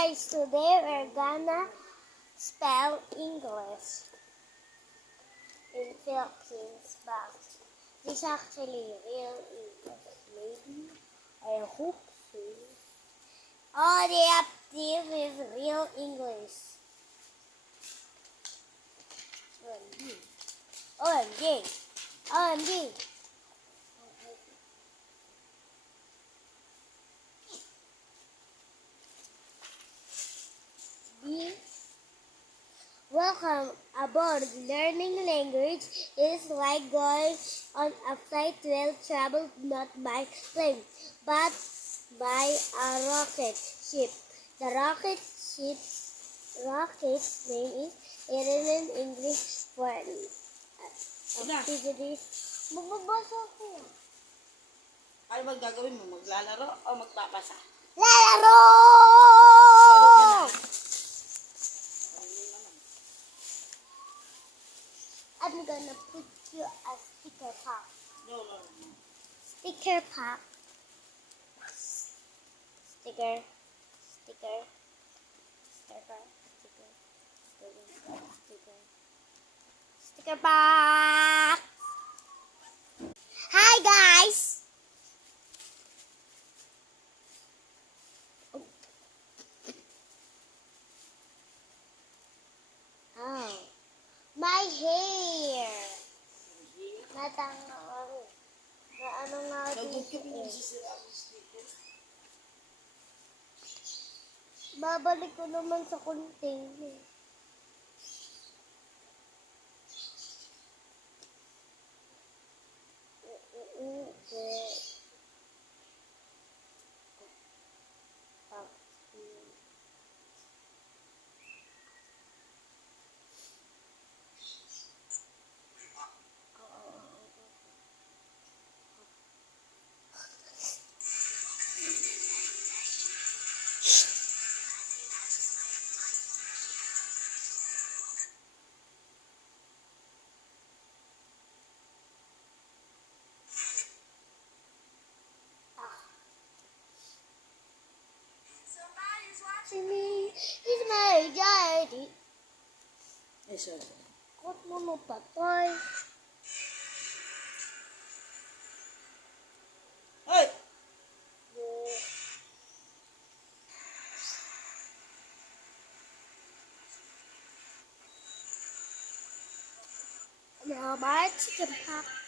guys, today we're gonna spell English in Philippines, but this actually real English. Maybe, I hope so. Oh, the active is real English. OMG. OMG. OMG. Welcome aboard. Learning language is like going on a flight well traveled not by plane, but by a rocket ship. The rocket's name is written in English for activities. Magbabasa ako. Ano ba gagawin mo? Maglalaro o magbabasa? Lalaro! I'm gonna put you a sticker pack. No. Sticker pack. Sticker. Sticker pack. Hi guys. Oh, my hair. Natanong. Na ano nga dito eh. Babalik ko naman sa container. Me, he's my daddy. Yes, sir. Kot mo patay. Hey! Now, my chicken pack.